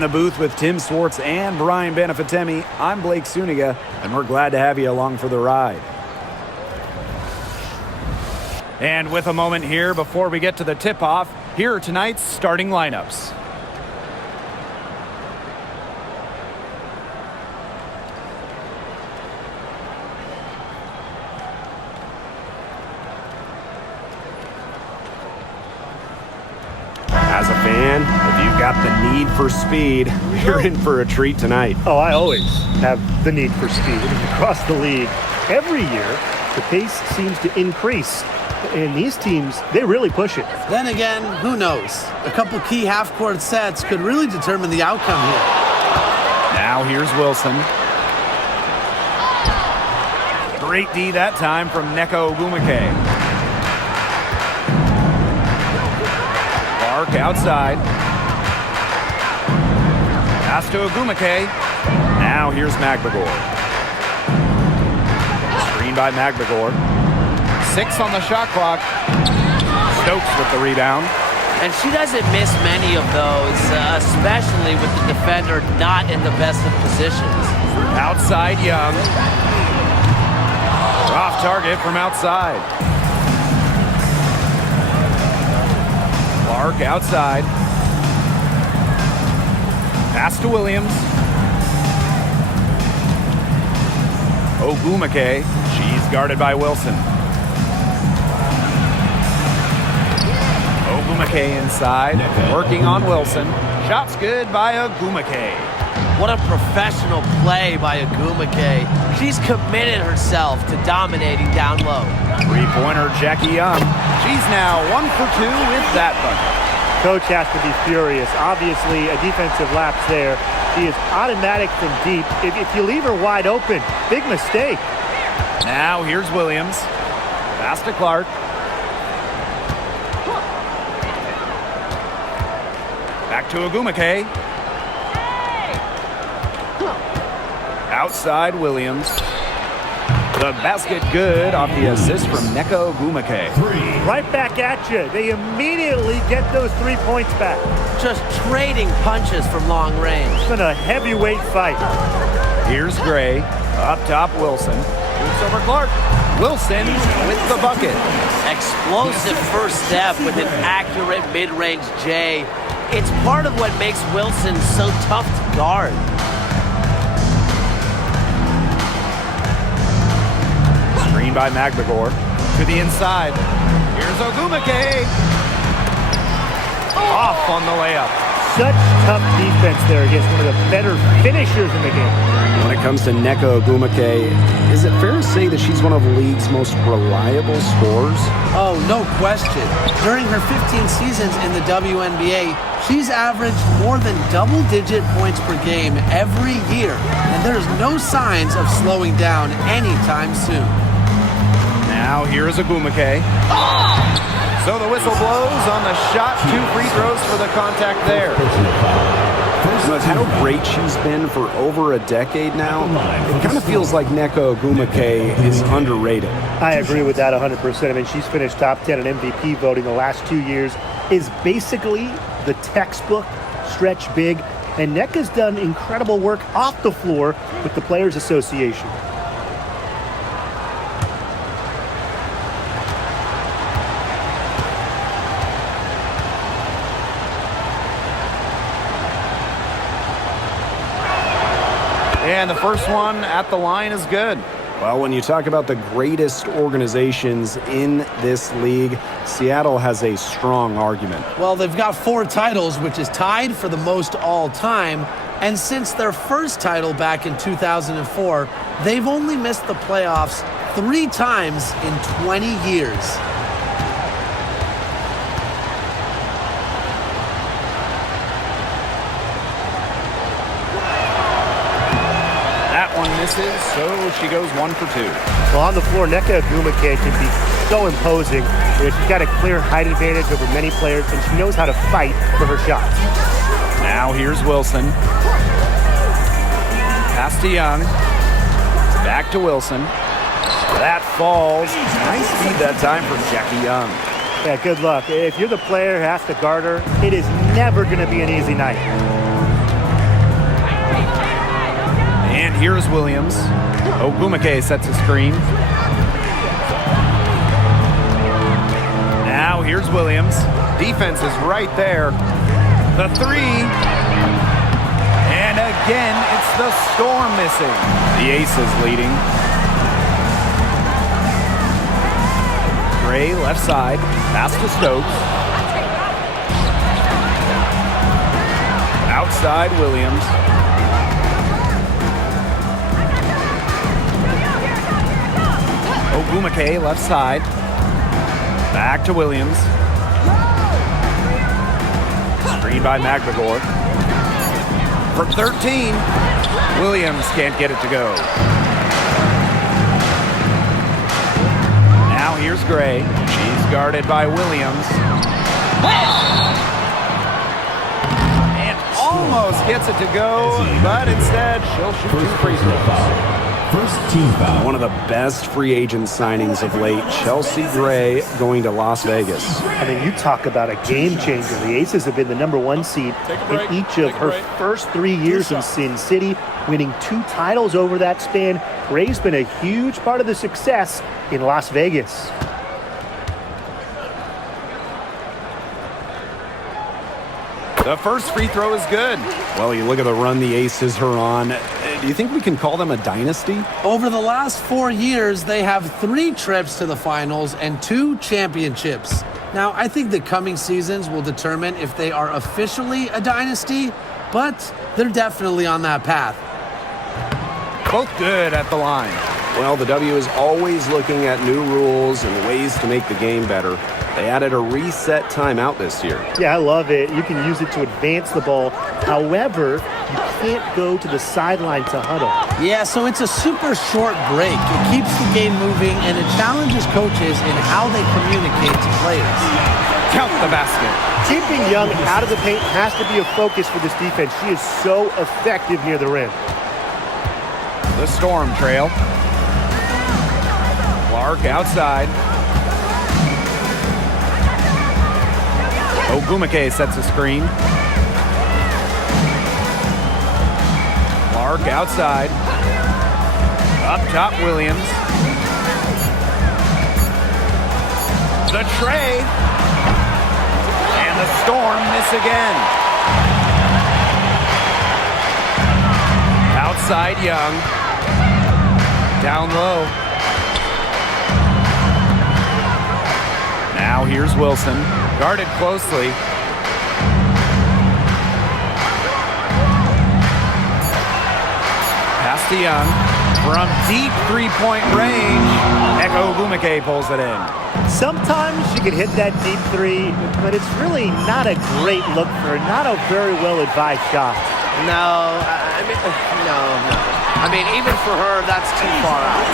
In the booth with Tim Swartz and Brian Benefatemi, I'm Blake Suniga, and we're glad to have you along for the ride. And with a moment here before we get to the tip-off, here are tonight's starting lineups. As a fan, if you've got the need for speed, you're in for a treat tonight. Oh, I always have the need for speed. Across the league, every year, the pace seems to increase. And these teams, they really push it. Then again, who knows? A couple key half-court sets could really determine the outcome here. Now here's Wilson. Great D that time from Neko Ogwumike. Clark outside. Pass to Ogwumike. Now here's Magbagor. Screen by Magbagor. 6 on the shot clock. Stokes with the rebound. And she doesn't miss many of those, especially with the defender not in the best of positions. Outside Young. Off target from outside. Clark outside. Pass to Williams. Ogwumike. She's guarded by Wilson. Ogwumike inside, working on Wilson. Shot's good by Ogwumike. What a professional play by Ogwumike. She's committed herself to dominating down low. Three-pointer Jackie Young. She's now 1 for 2 with that bucket. Coach has to be furious. Obviously, a defensive lapse there. She is automatic from deep. If you leave her wide open, big mistake. Now here's Williams. Pass to Clark. Back to Ogwumike. Outside Williams. The basket good off the assist from Neko Ogwumike. Right back at you. They immediately get those 3 points back. Just trading punches from long range. It's been a heavyweight fight. Here's Gray. Up top Wilson. Shoots over Clark. Wilson with the bucket. Explosive first step with an accurate mid-range J. It's part of what makes Wilson so tough to guard. Screen by Magbagor. To the inside. Here's Ogwumike. Off on the layup. Such tough defense there against one of the better finishers in the game. When it comes to Neko Ogwumike, is it fair to say that she's one of the league's most reliable scorers? Oh, no question. During her 15 seasons in the WNBA, she's averaged more than double-digit points per game every year, and there's no signs of slowing down anytime soon. Now here's Ogwumike. So the whistle blows on the shot. 2 free throws for the contact there. With how great she's been for over a decade now, it kind of feels like Neko Ogwumike is underrated. I agree with that 100%. I mean, she's finished top 10 in MVP voting the last 2 years, is basically the textbook stretch big, and Neka's done incredible work off the floor with the Players Association. And the first one at the line is good. Well, when you talk about the greatest organizations in this league, Seattle has a strong argument. Well, they've got 4 titles, which is tied for the most all time. And since their first title back in 2004, they've only missed the playoffs 3 times in 20 years. Misses, so she goes 1 for 2. Well, on the floor, Neko Ogwumike can be so imposing. She's got a clear height advantage over many players, and she knows how to fight for her shots. Now here's Wilson. Pass to Young. Back to Wilson. That falls. Nice feed that time from Jackie Young. Yeah, good luck. If you're the player who has to guard her, it is never going to be an easy night. here's Williams. Ogumake sets a screen. Now here's Williams. Defense is right there. The three. And again, it's the Storm missing. The Aces leading. Gray left side. Pass to Stokes. Outside Williams. Ogumake left side. Back to Williams. Screen by Magdagor. From 13, Williams can't get it to go. Now here's Gray. She's guarded by Williams. And almost gets it to go, but instead she'll shoot 2 free throws. First team foul. One of the best free agent signings of late, Chelsea Gray going to Las Vegas. I mean, you talk about a game changer. The Aces have been the #1 seed in each of her first 3 years in Sin City, winning 2 titles over that span. Gray's been a huge part of the success in Las Vegas. The first free throw is good. Well, you look at the run the Aces are on. Do you think we can call them a dynasty? Over the last 4 years, they have 3 trips to the finals and 2 championships. Now, I think the coming seasons will determine if they are officially a dynasty, but they're definitely on that path. Both good at the line. Well, the W is always looking at new rules and ways to make the game better. They added a reset timeout this year. Yeah, I love it. You can use it to advance the ball. However, you can't go to the sideline to huddle. Yeah, so it's a super short break. It keeps the game moving, and it challenges coaches in how they communicate to players. Count the basket. Keeping Young out of the paint has to be a focus for this defense. She is so effective near the rim. The Storm trail. Clark outside. Ogumake sets a screen. Clark outside. Up top, Williams. The tray. And the Storm miss again. Outside, Young. Down low. Now here's Wilson. Guarded closely. Pass to Young. From deep three-point range, Eko Ogumake pulls it in. Sometimes she can hit that deep three, but it's really not a great look for her. Not a very well-advised shot. No. I mean, even for her, that's too far out.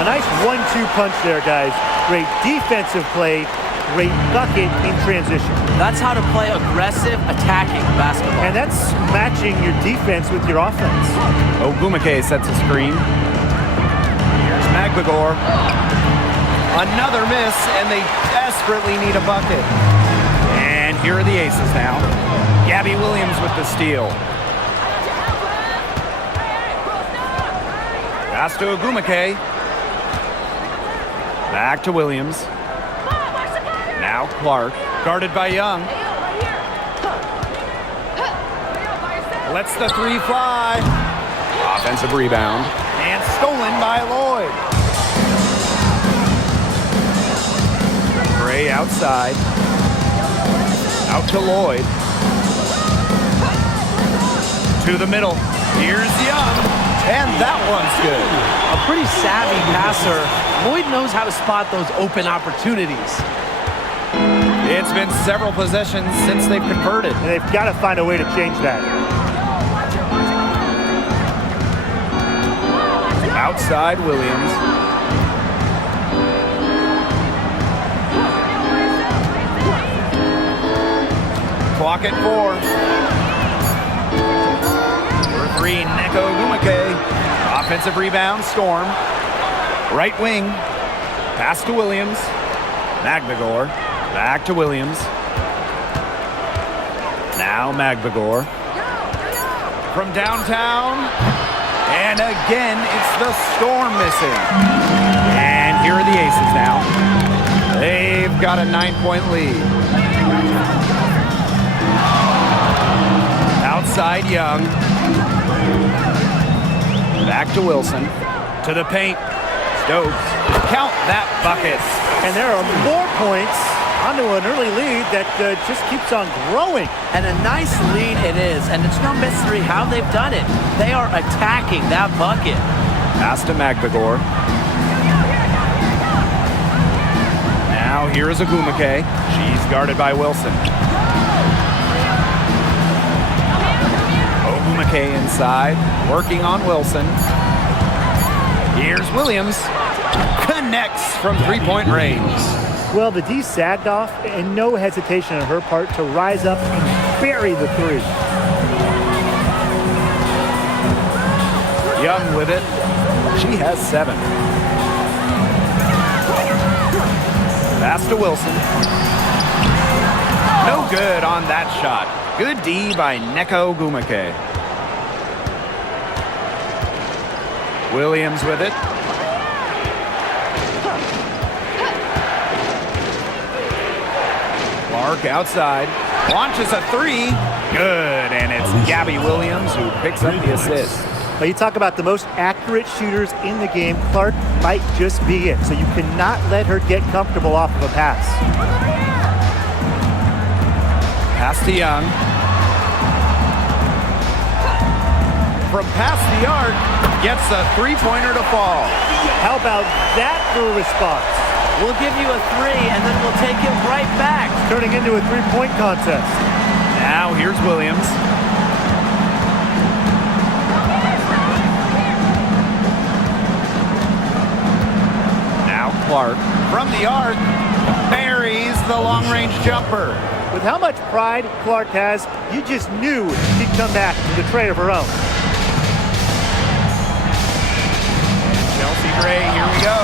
A nice 1-2 punch there, guys. Great defensive play. Great bucket in transition. That's how to play aggressive, attacking basketball. And that's matching your defense with your offense. Ogumake sets a screen. Here's Magdagor. Another miss, and they desperately need a bucket. And here are the Aces now. Gabby Williams with the steal. Pass to Ogumake. Back to Williams. Now Clark, guarded by Young. Lets the three fly. Offensive rebound. And stolen by Lloyd. Gray outside. Out to Lloyd. To the middle. Here's Young. And that one's good. A pretty savvy passer. Lloyd knows how to spot those open opportunities. It's been several possessions since they've converted. And they've got to find a way to change that. Outside Williams. Clock at 4. For 3, Neko Ogumake. Offensive rebound, Storm. Right wing. Pass to Williams. Magdagor. Back to Williams. Now Magdagor. From downtown. And again, it's the Storm missing. And here are the Aces now. They've got a 9-point lead. Outside Young. Back to Wilson. To the paint. Stokes. Count that bucket. And there are more points onto an early lead that just keeps on growing. And a nice lead it is, and it's no mystery how they've done it. They are attacking that bucket. Pass to Magbagor. Now here is Agumake. She's guarded by Wilson. Agumake inside, working on Wilson. Here's Williams. Connects from three-point range. Well, the D sagged off, and no hesitation on her part to rise up and bury the three. Young with it. She has 7. Pass to Wilson. No good on that shot. Good D by Neko Agumake. Williams with it. Clark outside. Launches a 3. Good, and it's Gabby Williams who picks up the assist. But you talk about the most accurate shooters in the game, Clark might just be it. So you cannot let her get comfortable off of a pass. Pass to Young. From past the arc, gets a three-pointer to fall. How about that for a response? We'll give you a 3, and then we'll take it right back. Turning into a three-point contest. Now here's Williams. Now Clark from the arc buries the long-range jumper. With how much pride Clark has, you just knew she'd come back with a tray of her own. Chelsea Gray, here we go.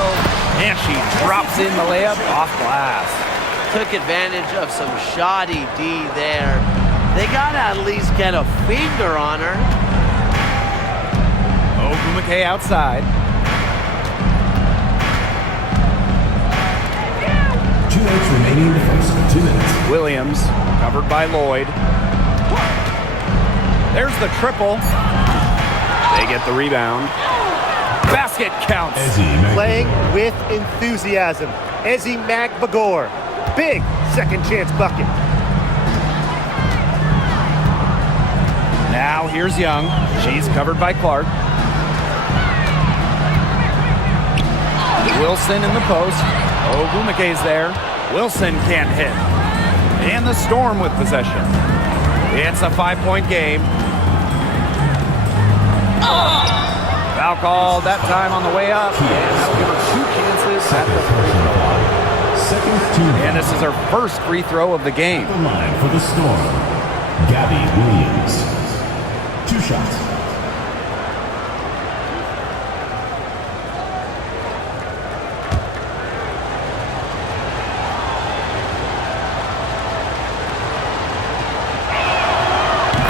And she drops in the layup off glass. Took advantage of some shoddy D there. They got to at least get a finger on her. Agumake outside. 2 minutes remaining in the first. 2 minutes. Williams, covered by Lloyd. There's the triple. They get the rebound. Basket counts. Playing with enthusiasm. Ezi Magbagor. Big second chance bucket. Now here's Young. She's covered by Clark. Wilson in the post. Agumake's there. Wilson can't hit. And the Storm with possession. It's a 5-point game. Foul called that time on the way up. And that'll give her 2 chances at the free throw line. Second to And this is her first free throw of the game. the line for the Storm. Gabby Williams. 2 shots.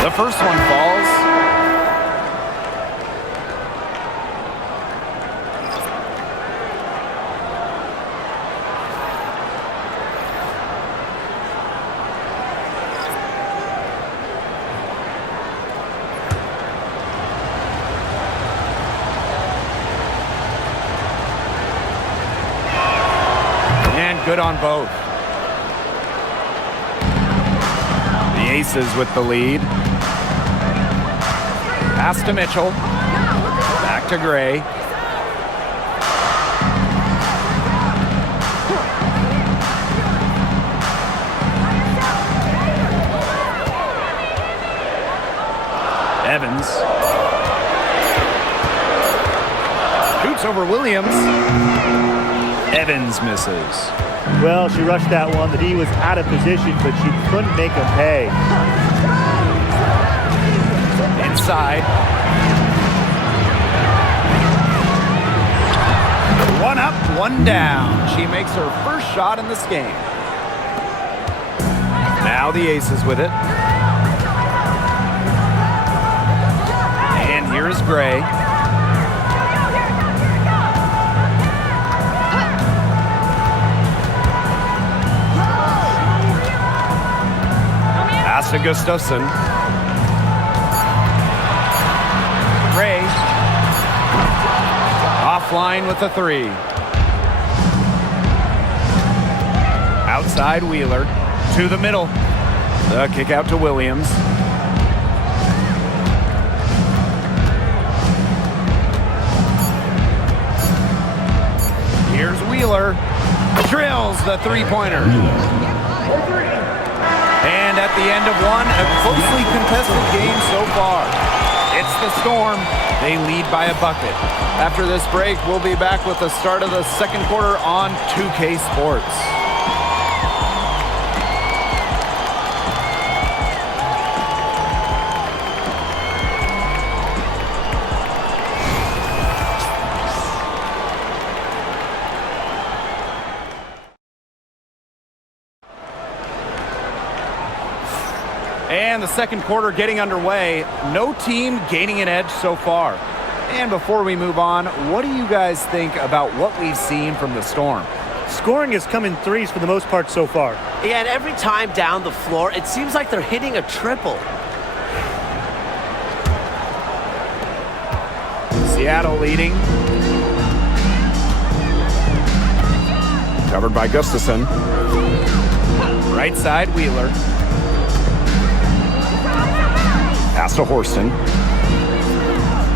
The first one falls. And good on both. The Aces with the lead. Pass to Mitchell. Back to Gray. Evans. Shoots over Williams. Evans misses. Well, she rushed that one. The D was out of position, but she couldn't make him pay. Inside. One up, one down. She makes her first shot in this game. Now the Aces with it. And here's Gray. to Gustafson. Ray. Offline with the three. Outside Wheeler. To the middle. The kick out to Williams. Here's Wheeler. Drills the three-pointer. And at the end of one, a closely contested game so far. It's the Storm. They lead by a bucket. After this break, we'll be back with the start of the second quarter on 2K Sports. And the second quarter getting underway. No team gaining an edge so far. And before we move on, what do you guys think about what we've seen from the Storm? Scoring has come in threes for the most part so far. Yeah, and every time down the floor, it seems like they're hitting a triple. Seattle leading. Covered by Gustafson. Right side, Wheeler. Pass to Horston.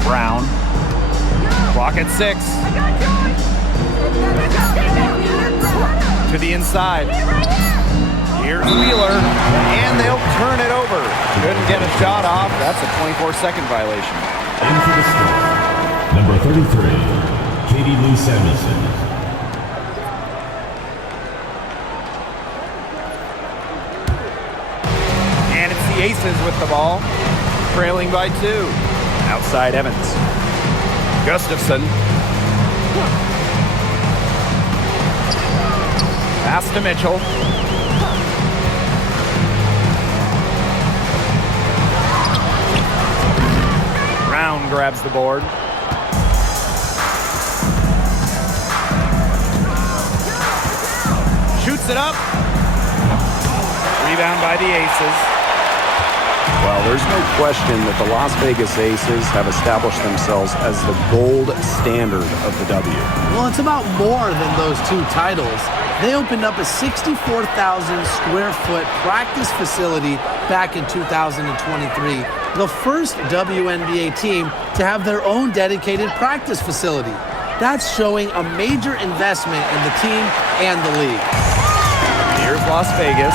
Brown. Clock at 6. To the inside. Here's Wheeler. And they'll turn it over. Couldn't get a shot off. That's a 24-second violation. In for the Storm, number 33, Katie Lou Samuelson. And it's the Aces with the ball. Trailing by 2. Outside Evans. Gustafson. Pass to Mitchell. Brown grabs the board. Shoots it up. Rebound by the Aces. Well, there's no question that the Las Vegas Aces have established themselves as the gold standard of the W. Well, it's about more than those 2 titles. They opened up a 64,000 square foot practice facility back in 2023. The first WNBA team to have their own dedicated practice facility. That's showing a major investment in the team and the league. Here's Las Vegas.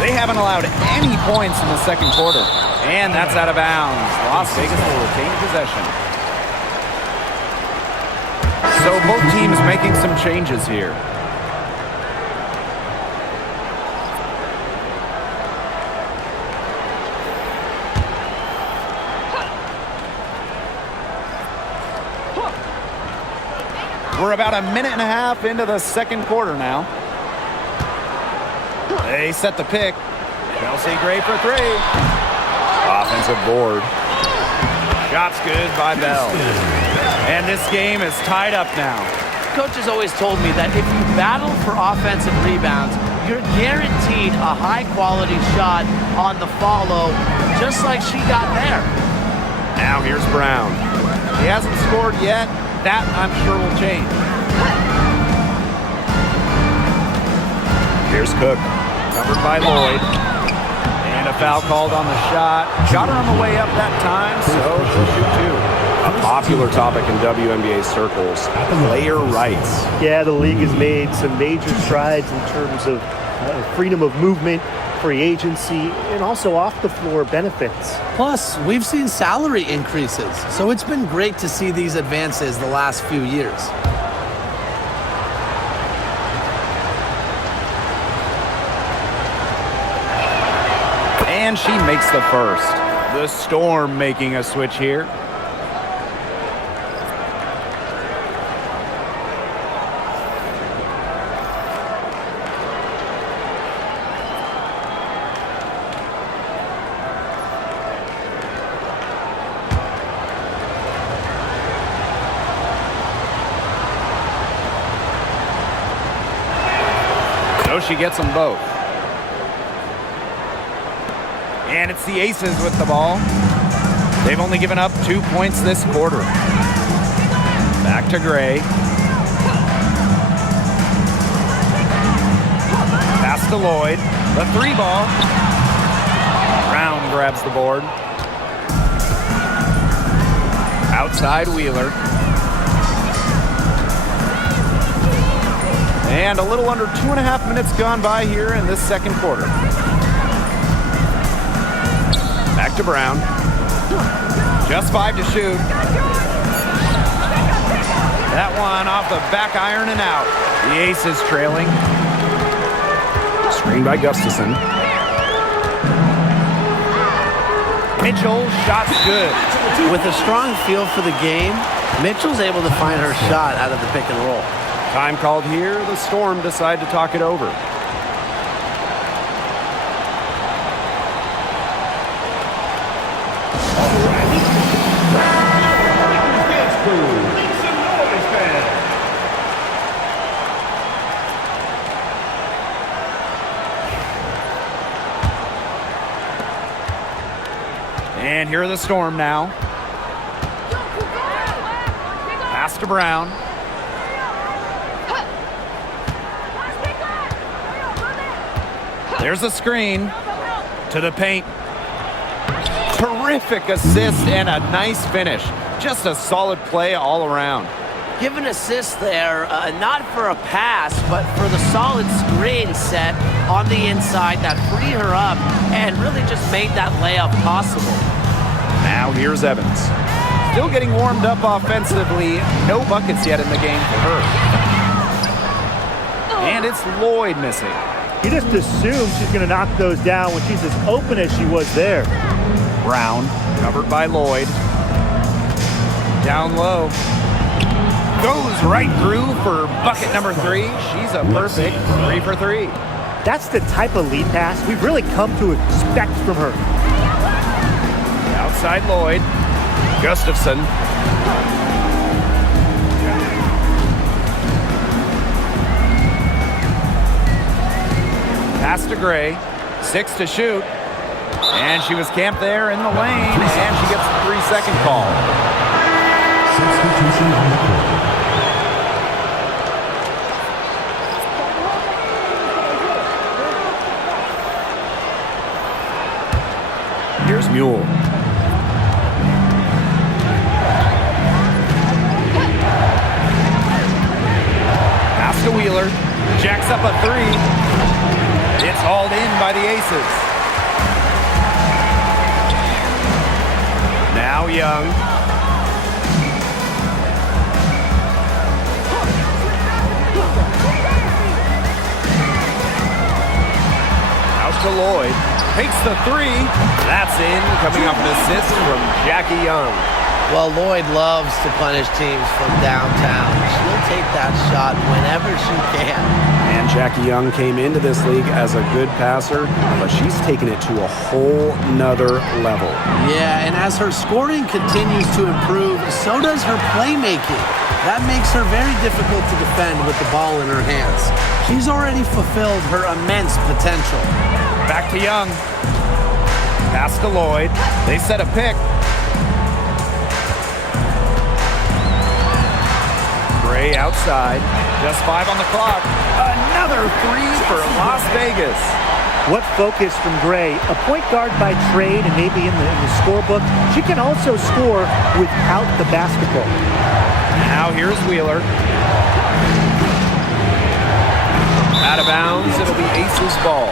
They haven't allowed any points in the second quarter. And that's out of bounds. Las Vegas will retain possession. So both teams making some changes here. We're about a minute and a half into the second quarter now. They set the pick. Chelsea Gray for 3. Offensive board. Shots good by Bell. And this game is tied up now. Coach has always told me that if you battle for offensive rebounds, you're guaranteed a high-quality shot on the follow, just like she got there. Now here's Brown. He hasn't scored yet. That, I'm sure, will change. Here's Cook. Covered by Lloyd. And a foul called on the shot. Shot her on the way up that time, so she'll shoot 2. A popular topic in WNBA circles, player rights. Yeah, the league has made some major strides in terms of freedom of movement, free agency, and also off-the-floor benefits. Plus, we've seen salary increases, so it's been great to see these advances the last few years. And she makes the first. The Storm making a switch here. So she gets them both. And it's the Aces with the ball. They've only given up 2 points this quarter. Back to Gray. Pass to Lloyd. The 3 ball. Brown grabs the board. Outside Wheeler. And a little under 2.5 minutes gone by here in this second quarter. Back to Brown. Just 5 to shoot. That one off the back iron and out. The Aces trailing. Screen by Gustafson. Mitchell, shot's good. With a strong feel for the game, Mitchell's able to find her shot out of the pick and roll. Time called here. The Storm decide to talk it over. And here are the Storm now. Pass to Brown. There's a screen to the paint. Terrific assist and a nice finish. Just a solid play all around. Give an assist there, not for a pass, but for the solid screen set on the inside that freed her up and really just made that layup possible. Now here's Evans. Still getting warmed up offensively. No buckets yet in the game for her. And it's Lloyd missing. You just assume she's going to knock those down when she's as open as she was there. Brown, covered by Lloyd. Down low. Goes right through for bucket number 3. She's a perfect 3 for 3. That's the type of lead pass we've really come to expect from her. Outside Lloyd. Gustafson. Pass to Gray. 6 to shoot. And she was camped there in the lane, and she gets the 3-second call. Substitution on the court. Here's Mule. Pass to Wheeler. Jacks up a 3. It's hauled in by the Aces. Now Young. Out to Lloyd. Takes the 3. That's in. Coming off an assist from Jackie Young. Well, Lloyd loves to punish teams from downtown. She'll take that shot whenever she can. And Jackie Young came into this league as a good passer, but she's taken it to a whole nother level. Yeah, and as her scoring continues to improve, so does her playmaking. That makes her very difficult to defend with the ball in her hands. She's already fulfilled her immense potential. Back to Young. Pass to Lloyd. They set a pick. Gray outside. Just 5 on the clock. Another 3 for Las Vegas. What focus from Gray. A point guard by trade and maybe in the scorebook. She can also score without the basketball. Now here's Wheeler. Out of bounds. It'll be Aces ball.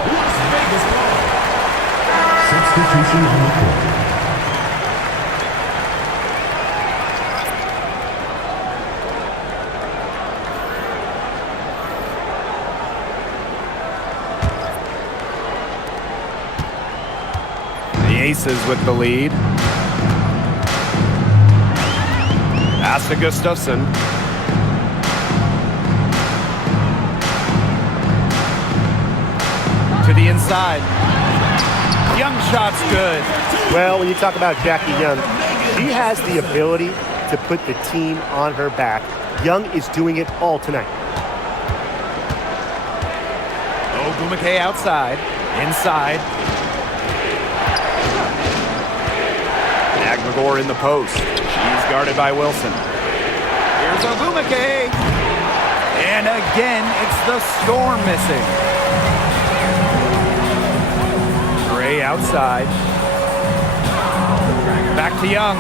Substitution on the court. Aces with the lead. Pass to Gustafson. To the inside. Young shot's good. Well, when you talk about Jackie Young, she has the ability to put the team on her back. Young is doing it all tonight. Ogumake outside. Inside. Magligore in the post. She's guarded by Wilson. Here's Ogumake. And again, it's the Storm missing. Gray outside. Back to Young.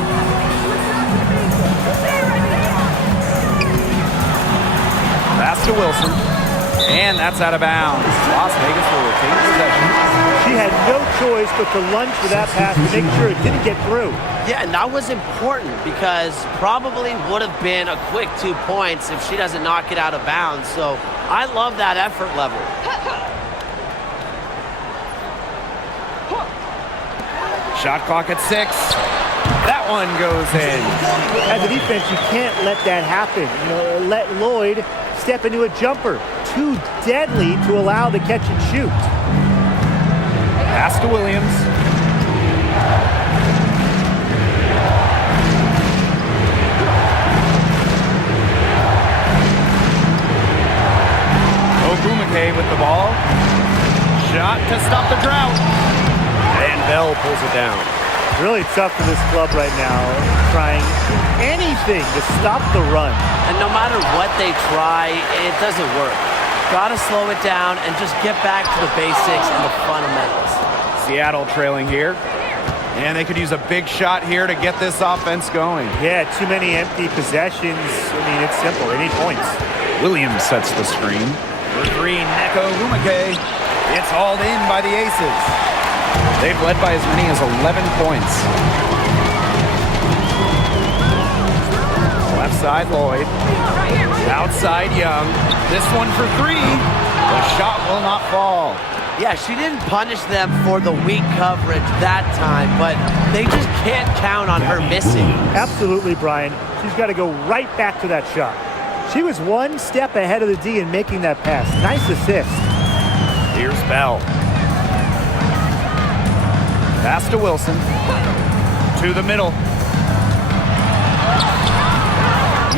Pass to Wilson. And that's out of bounds. Las Vegas will retain possession. She had no choice but to lunge for that pass to make sure it didn't get through. Yeah, and that was important because probably would have been a quick 2 points if she doesn't knock it out of bounds. So I love that effort level. Shot clock at 6. That one goes in. As a defense, you can't let that happen. Let Lloyd step into a jumper. Too deadly to allow the catch and shoot. Pass to Williams. Ogumake with the ball. Shot to stop the drought. And Bell pulls it down. Really tough for this club right now, trying anything to stop the run. And no matter what they try, it doesn't work. Got to slow it down and just get back to the basics and the fundamentals. Seattle trailing here. And they could use a big shot here to get this offense going. Yeah, too many empty possessions. I mean, it's simple. They need points. Williams sets the screen. For three, Neko Ogumake. It's hauled in by the Aces. They've led by as many as 11 points. Left side, Lloyd. Outside, Young. This one for three. The shot will not fall. Yeah, she didn't punish them for the weak coverage that time, but they just can't count on her missing. Absolutely, Brian. She's got to go right back to that shot. She was one step ahead of the D in making that pass. Nice assist. Here's Bell. Pass to Wilson. To the middle.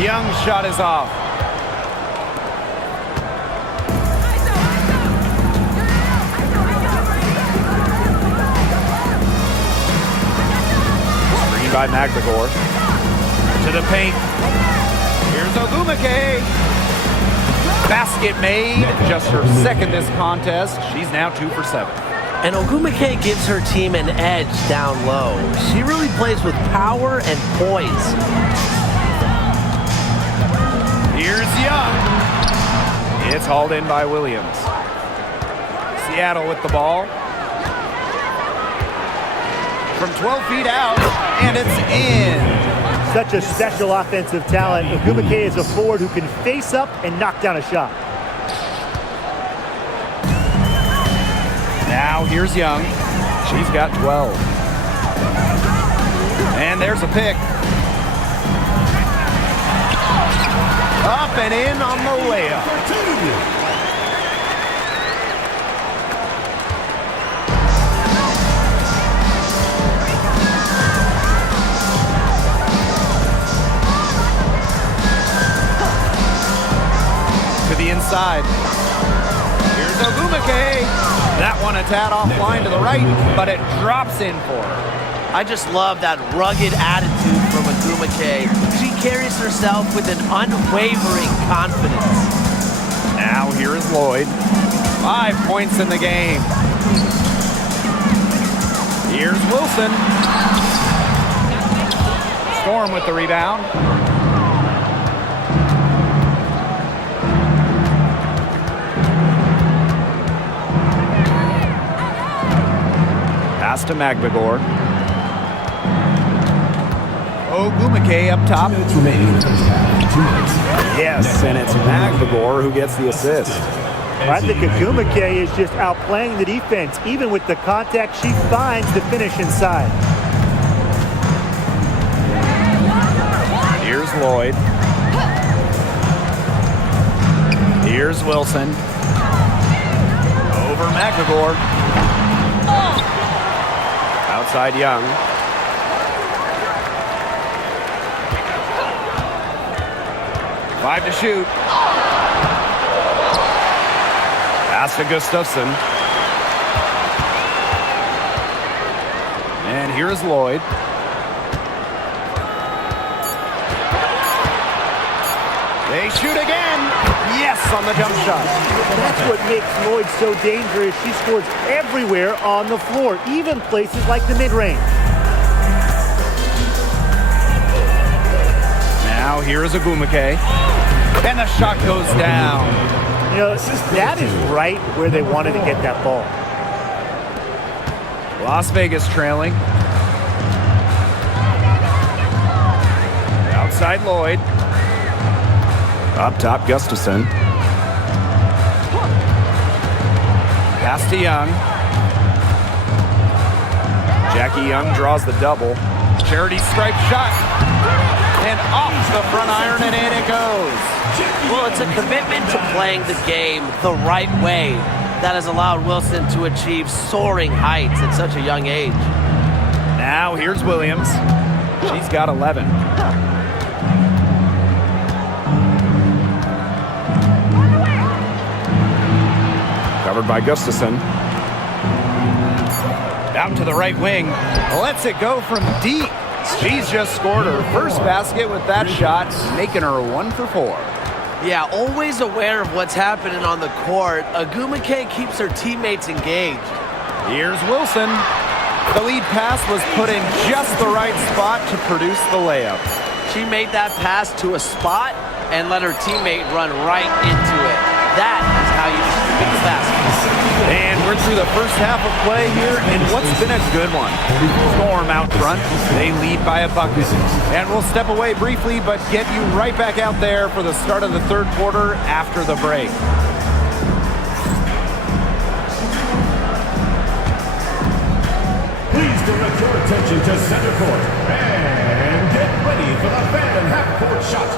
Young's shot is off. Screen by Magligore. To the paint. Here's Ogumake. Basket made. Just her second this contest. She's now 2 for 7. And Ogumake gives her team an edge down low. She really plays with power and poise. Here's Young. It's hauled in by Williams. Seattle with the ball. From 12 feet out, and it's in. Such a special offensive talent. Ogumake is a forward who can face up and knock down a shot. Now here's Young. She's got 12. And there's a pick. Up and in on the layup. To the inside. Here's Ogumake. That one a tad offline to the right, but it drops in for her. I just love that rugged attitude from Ogumake. She carries herself with an unwavering confidence. Now here is Lloyd. 5 points in the game. Here's Wilson. Storm with the rebound. Pass to Magligore. Ogumake up top. Yes, and it's Magligore who gets the assist. I think Ogumake is just outplaying the defense, even with the contact she finds to finish inside. Here's Lloyd. Here's Wilson. Over Magligore. Outside Young. Five to shoot. Pass to Gustafson. And here's Lloyd. They shoot again. Yes, on the jump shot. That's what makes Lloyd so dangerous. She scores everywhere on the floor, even places like the mid-range. Now here's Agumake. And the shot goes down. You know, that is right where they wanted to get that ball. Las Vegas trailing. Outside Lloyd. Up top, Gustafson. Pass to Young. Jackie Young draws the double. Charity stripe shot. And off the front iron, and in it goes. Well, it's a commitment to playing the game the right way that has allowed Wilson to achieve soaring heights at such a young age. Now here's Williams. She's got 11. Covered by Gustafson. Out to the right wing. Lets it go from deep. She's just scored her first basket with that shot, making her 1 for 4. Yeah, always aware of what's happening on the court, Agumake keeps her teammates engaged. Here's Wilson. The lead pass was put in just the right spot to produce the layup. She made that pass to a spot and let her teammate run right into it. That is how you distribute the basket. And we're through the first half of play here, and what's been a good one. Storm out front. They lead by a bucket. And we'll step away briefly, but get you right back out there for the start of the third quarter after the break. Please direct your attention to center court and get ready for the Phantom half-court shot.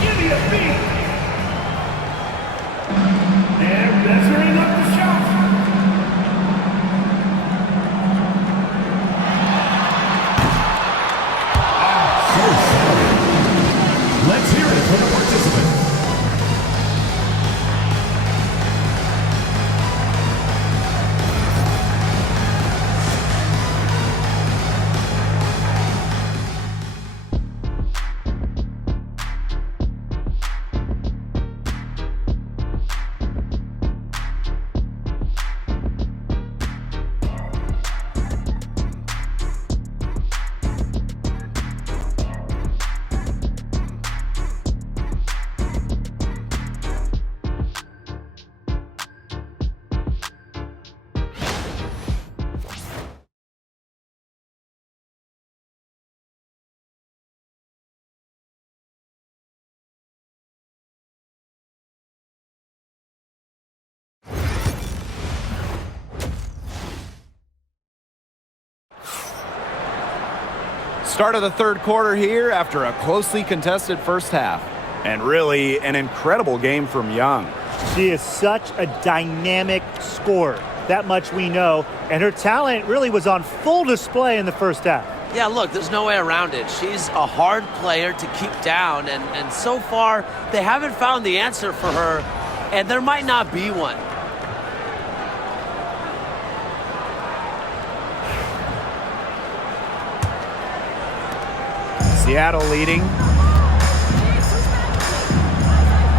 Give me a beat. And measuring up the shot. So sorry. Let's hear it from the participant. Start of the third quarter here after a closely contested first half. And really an incredible game from Young. She is such a dynamic scorer. That much we know. And her talent really was on full display in the first half. Yeah, look, there's no way around it. She's a hard player to keep down, and so far, they haven't found the answer for her, and there might not be one. Seattle leading.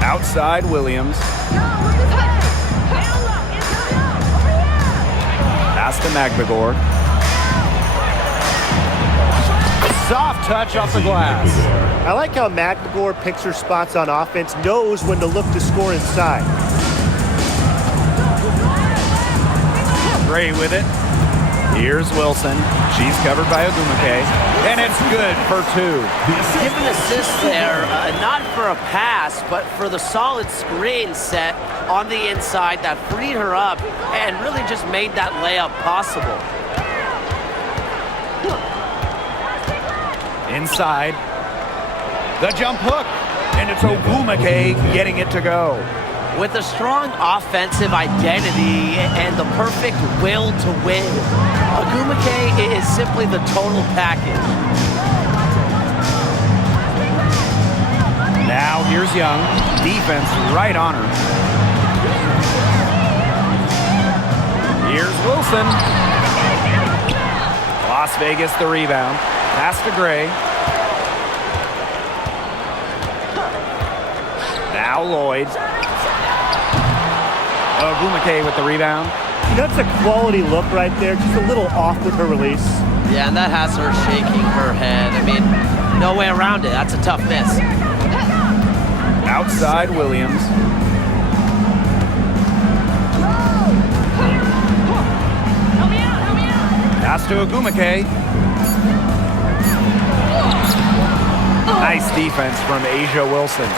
Outside Williams. Pass to McBagor. Soft touch off the glass. I like how McBagor picks her spots on offense, knows when to look to score inside. Gray with it. Here's Wilson. She's covered by Agumake. And it's good for 2. Give an assist there, not for a pass, but for the solid screen set on the inside that freed her up and really just made that layup possible. Inside. The jump hook. And it's Agumake getting it to go. With a strong offensive identity and the perfect will to win, Agumake is simply the total package. Now here's Young. Defense right on her. Here's Wilson. Las Vegas the rebound. Pass to Gray. Now Lloyd. Ogumake with the rebound. That's a quality look right there. Just a little off with her release. Yeah, and that has her shaking her head. I mean, no way around it. That's a tough miss. Outside Williams. Pass to Ogumake. Nice defense from Asia Wilson.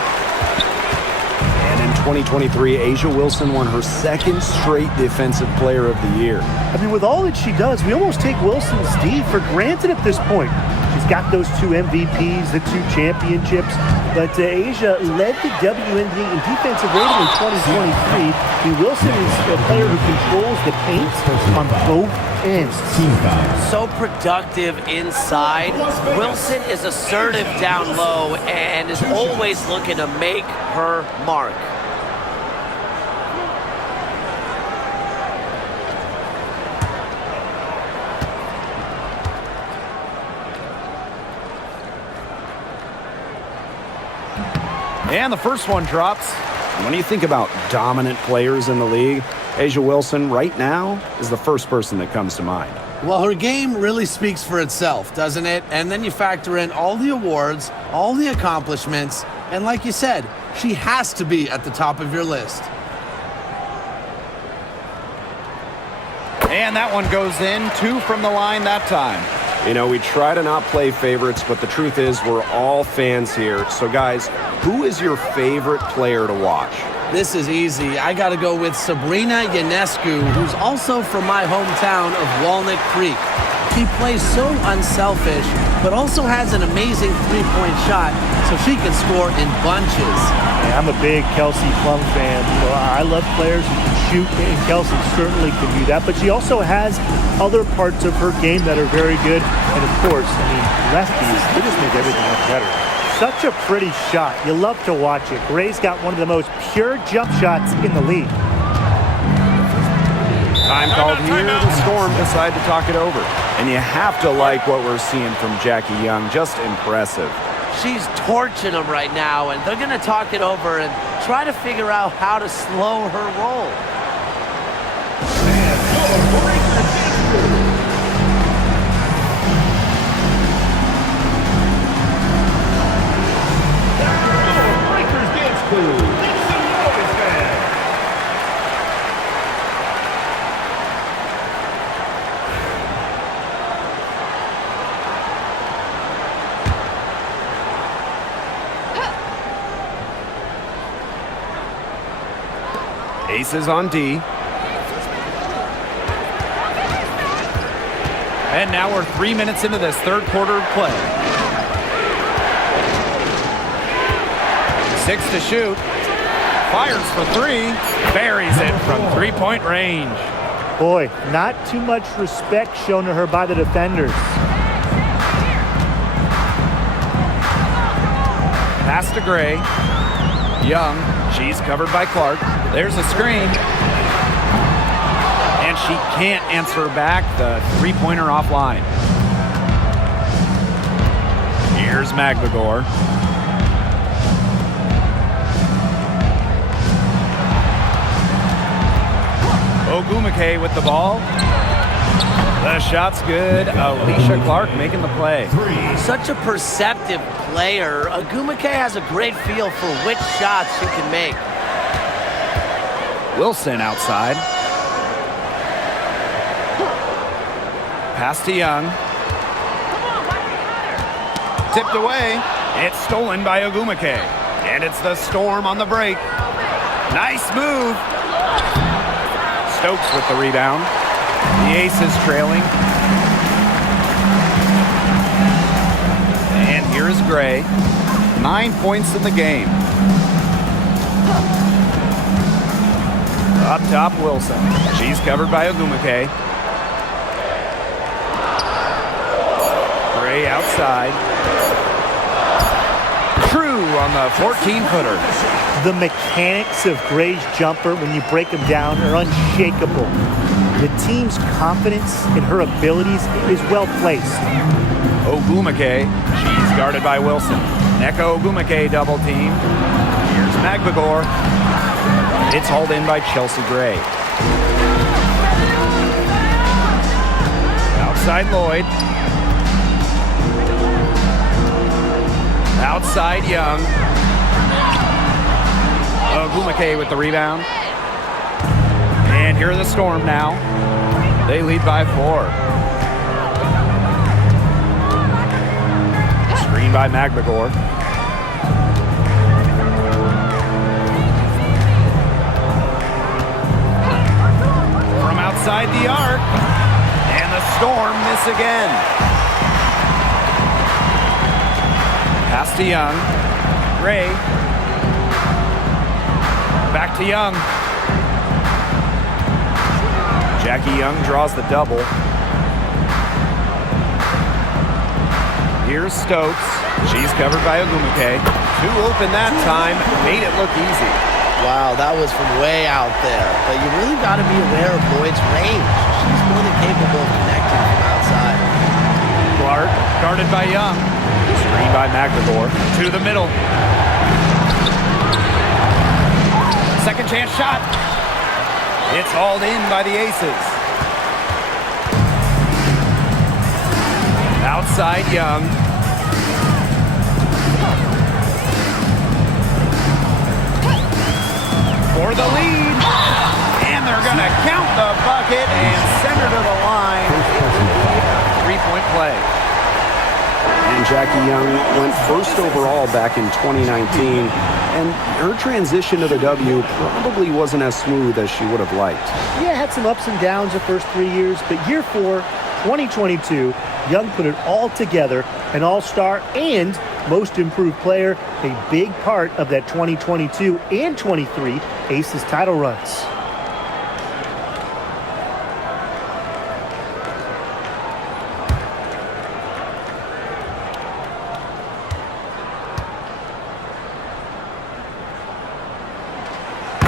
And in 2023, Asia Wilson won her second straight Defensive Player of the Year. I mean, with all that she does, we almost take Wilson's D for granted at this point. She's got those 2 MVPs, the 2 championships, but Asia led the WNBA in defensive rating in 2023. And Wilson is a player who controls the paint on both ends. Team foul. So productive inside. Wilson is assertive down low and is always looking to make her mark. And the first one drops. When you think about dominant players in the league, Asia Wilson right now is the first person that comes to mind. Well, her game really speaks for itself, doesn't it? And then you factor in all the awards, all the accomplishments, and like you said, she has to be at the top of your list. And that one goes in. 2 from the line that time. You know, we try to not play favorites, but the truth is we're all fans here. So, guys, who is your favorite player to watch? This is easy. I got to go with Sabrina Ionescu, who's also from my hometown of Walnut Creek. She plays so unselfish, but also has an amazing three-point shot, so she can score in bunches. Yeah, I'm a big Kelsey Plum fan. So I love players who can shoot, and Kelsey certainly can do that. But she also has other parts of her game that are very good. And of course, I mean, lefties, they just make everything look better. Such a pretty shot. You love to watch it. Gray's got one of the most pure jump shots in the league. Time called here. The Storm decide to talk it over. And you have to like what we're seeing from Jackie Young. Just impressive. She's torching them right now, and they're going to talk it over and try to figure out how to slow her roll. Breakers Dance Crew. Make some noise, fans. Aces on D. And now we're 3 minutes into this third quarter of play. 6 to shoot. Fires for 3. Buries it from three-point range. Boy, not too much respect shown to her by the defenders. Pass to Gray. Young. She's covered by Clark. There's a screen. And she can't answer back the three-pointer offline. Here's Maglagore. Ogumake with the ball. The shot's good. Alicia Clark making the play. Such a perceptive player. Ogumake has a great feel for which shots she can make. Wilson outside. Pass to Young. Tipped away. It's stolen by Ogumake. And it's the Storm on the break. Nice move. Stokes with the rebound. The Aces trailing. And here's Gray. 9 points in the game. Up top, Wilson. She's covered by Ogumake. Gray outside. True on the 14-footer. The mechanics of Gray's jumper, when you break them down, are unshakable. The team's confidence in her abilities is well placed. Ogumake. She's guarded by Wilson. Neko Ogumake double team. Here's Magbagor. It's hauled in by Chelsea Gray. Outside Lloyd. Outside Young. Ogumake with the rebound. And here are the Storm now. They lead by 4. Screen by Magbagor. From outside the arc. And the Storm miss again. Pass to Young. Gray. Back to Young. Jackie Young draws the double. Here's Stokes. She's covered by Ogumake. Too open that time. Made it look easy. Wow, that was from way out there. But you really got to be aware of Lloyd's range. She's more than capable of connecting from outside. Clark guarded by Young. Screen by Magbagor. To the middle. Second chance shot. It's hauled in by the Aces. Outside Young. For the lead. And they're going to count the bucket and send her to the line. 3-point play. And Jackie Young went first overall back in 2019, and her transition to the W probably wasn't as smooth as she would have liked. Yeah, had some ups and downs the first 3 years, but year 4, 2022, Young put it all together, an all-star and most improved player, a big part of that 2022 and 23 Aces title runs.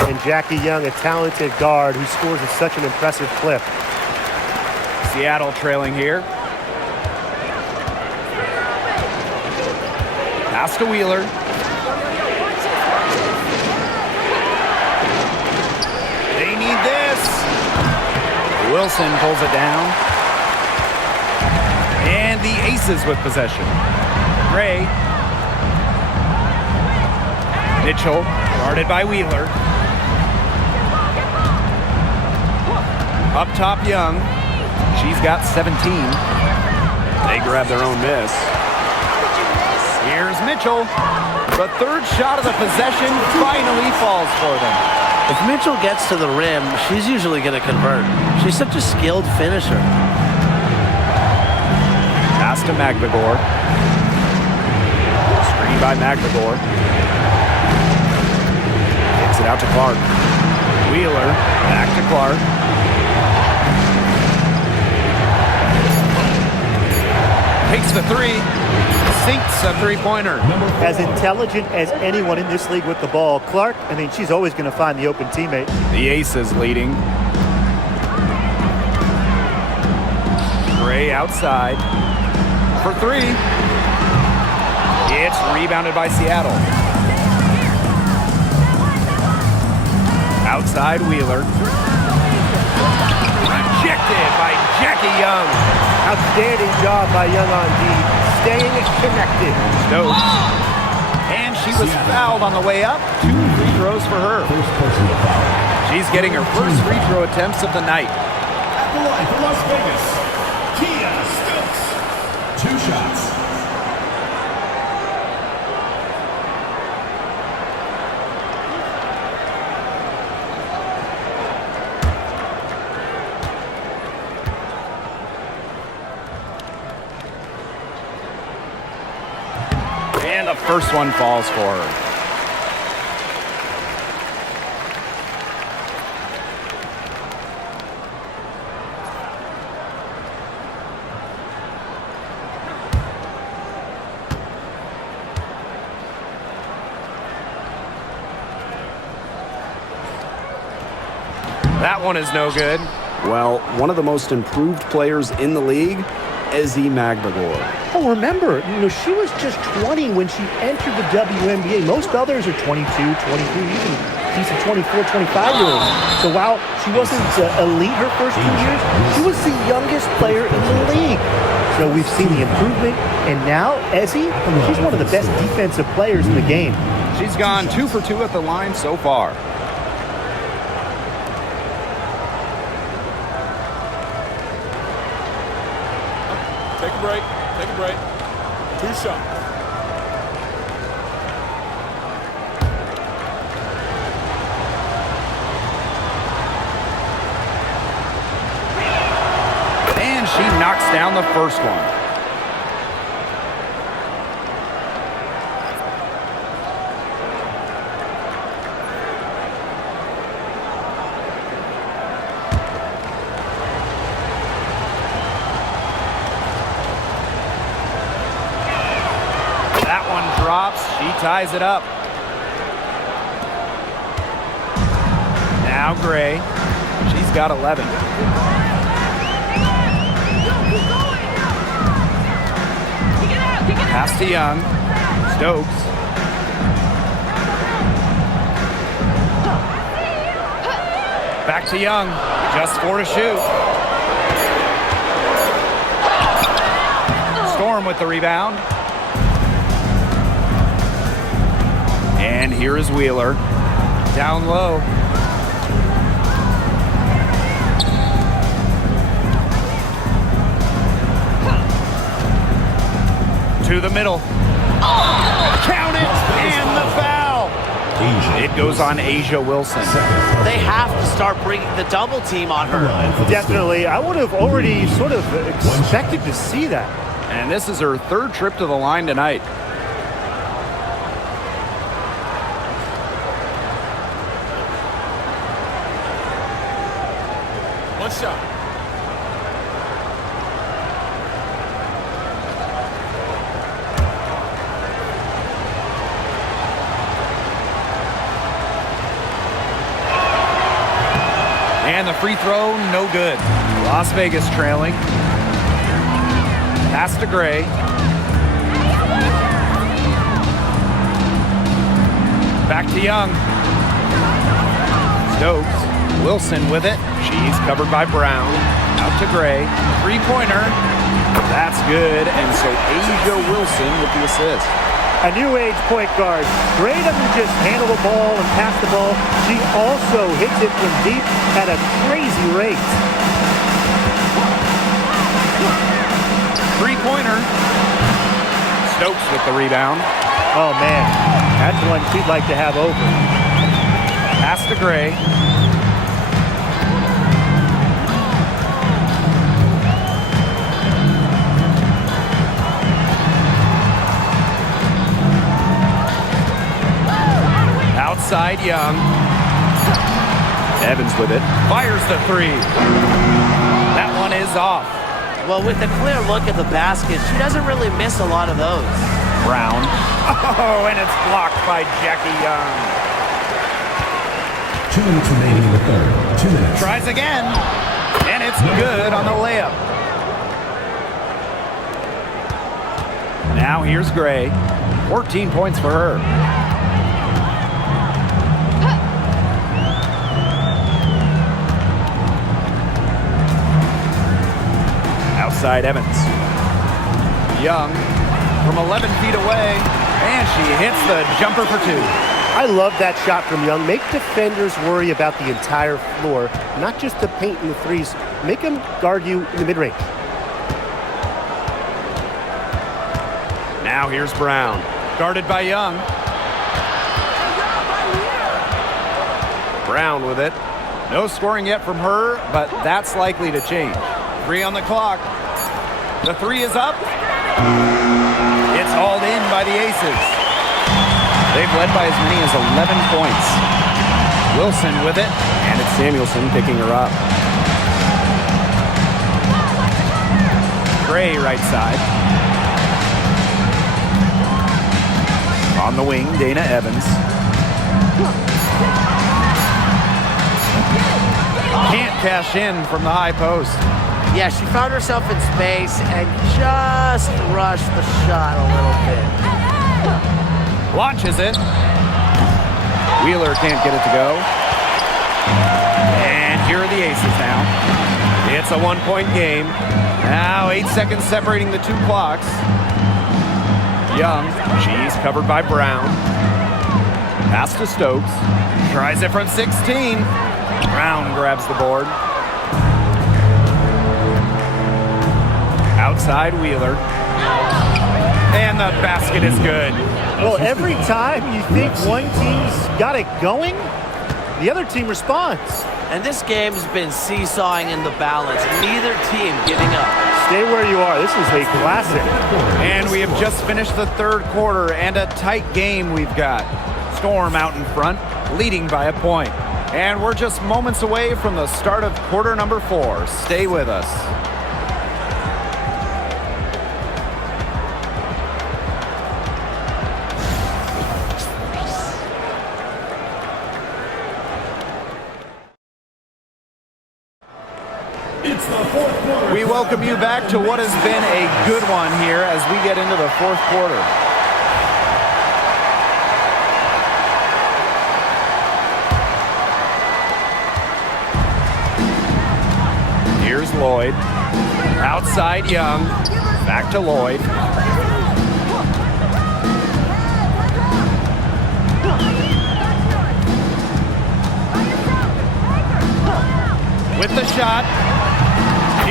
And Jackie Young, a talented guard who scores at such an impressive clip. Seattle trailing here. Pass to Wheeler. They need this. Wilson pulls it down. And the Aces with possession. Gray. Mitchell, guarded by Wheeler. Up top, Young. She's got 17. They grab their own miss. Here's Mitchell. The third shot of the possession finally falls for them. If Mitchell gets to the rim, she's usually going to convert. She's such a skilled finisher. Pass to Magbagor. Screen by Magbagor. Kicks it out to Clark. Wheeler, back to Clark. Takes the three. Sinks a three-pointer. As intelligent as anyone in this league with the ball, Clark, I mean, she's always going to find the open teammate. The Aces leading. Gray outside. For three. It's rebounded by Seattle. Outside Wheeler. Rejected by Jackie Young. Outstanding job by Young on D, staying connected. Stokes. And she was fouled on the way up. 2 free throws for her. She's getting her first free throw attempts of the night. At the line for Las Vegas, Kia Stokes. 2 shots. And the first one falls for her. That one is no good. Well, one of the most improved players in the league, Ezi Magbagor. Oh, remember, she was just 20 when she entered the WNBA. Most others are 22, 23, even decent 24, 25-year-olds. So while she wasn't elite her first 2 years, she was the youngest player in the league. So we've seen the improvement, and now Ezzy, she's one of the best defensive players in the game. She's gone 2 for 2 at the line so far. Take a break. Take a break. 2 shots. And she knocks down the first one. She ties it up. Now Gray. She's got 11. Pass to Young. Stokes. Back to Young. Just 4 to shoot. Storm with the rebound. And here is Wheeler. Down low. To the middle. Count it! And the foul! It goes on Asia Wilson. They have to start bringing the double team on her. Definitely. I would have already sort of expected to see that. And this is her 3rd trip to the line tonight. Shot. And the free throw, no good. Las Vegas trailing. Pass to Gray. Back to Young. Stokes. Wilson with it. She's covered by Brown. Out to Gray. 3-pointer. That's good. And so Asia Wilson with the assist. A new age point guard. Gray doesn't just handle the ball and pass the ball. She also hits it from deep at a crazy rate. 3-pointer. Stokes with the rebound. Oh, man. That's one she'd like to have over. Pass to Gray. Outside Young. Evans with it. Fires the 3. That one is off. Well, with a clear look at the basket, she doesn't really miss a lot of those. Brown. Oh, and it's blocked by Jackie Young. 2 minutes remaining in the 3rd. 2 minutes. Tries again. And it's good on the layup. Now here's Gray. 14 points for her. Outside Evans. Young from 11 feet away, and she hits the jumper for 2. I love that shot from Young. Make defenders worry about the entire floor, not just the paint and the threes. Make them guard you in the mid-range. Now here's Brown, guarded by Young. Brown with it. No scoring yet from her, but that's likely to change. 3 on the clock. The 3 is up. It's hauled in by the Aces. They've led by as many as 11 points. Wilson with it, and it's Samuelson picking her up. Gray right side. On the wing, Dana Evans. Can't cash in from the high post. Yeah, she found herself in space and just rushed the shot a little bit. Launches it. Wheeler can't get it to go. And here are the Aces now. It's a one-point game. Now 8 seconds separating the two clocks. Young, she's covered by Brown. Pass to Stokes. Tries it from 16. Brown grabs the board. Outside Wheeler. And the basket is good. Well, every time you think one team's got it going, the other team responds. And this game's been seesawing in the balance. Neither team giving up. Stay where you are. This is a classic. And we have just finished the third quarter, and a tight game we've got. Storm out in front, leading by a point. And we're just moments away from the start of quarter number 4. Stay with us. It's the fourth quarter. We welcome you back to what has been a good one here as we get into the fourth quarter. Here's Lloyd. Outside Young. Back to Lloyd. With the shot.